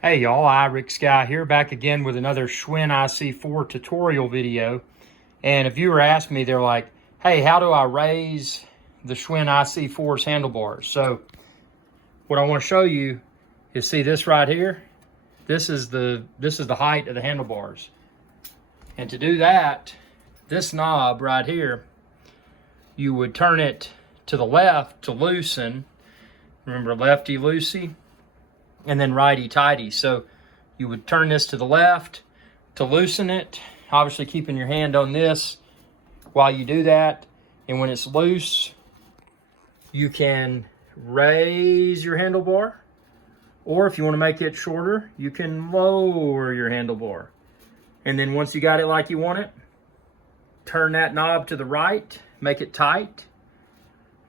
Hey y'all, Rick Sky here, back again with another Schwinn IC4 tutorial video. And a viewer asked me, they're like, hey, how do I raise the Schwinn IC4's handlebars? So what I want to show you is, see this right here? This is the height of the handlebars. And to do that, this knob right here, you would turn it to the left to loosen. Remember, lefty loosey, and then righty tighty. So you would turn this to the left to loosen it, obviously keeping your hand on this while you do that. And when it's loose, you can raise your handlebar, or if you want to make it shorter, you can lower your handlebar. And then once you got it like you want it, turn that knob to the right, make it tight,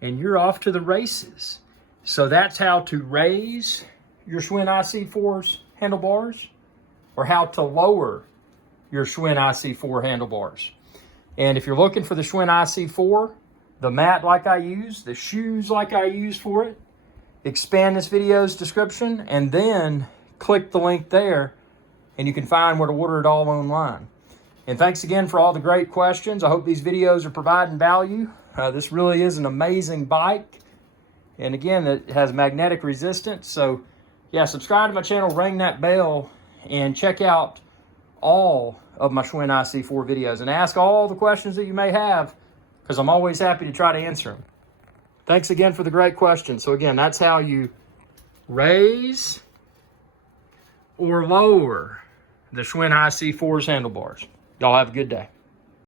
and you're off to the races. So that's how to raise your Schwinn IC4's handlebars, or how to lower your Schwinn IC4 handlebars. And if you're looking for the Schwinn IC4, the mat like I use, the shoes like I use for it, expand this video's description and then click the link there and you can find where to order it all online. And thanks again for all the great questions. I hope these videos are providing value. This really is an amazing bike. And again, it has magnetic resistance. So yeah, subscribe to my channel, ring that bell, and check out all of my Schwinn IC4 videos and ask all the questions that you may have, because I'm always happy to try to answer them. Thanks again for the great questions. So again, that's how you raise or lower the Schwinn IC4's handlebars. Y'all have a good day.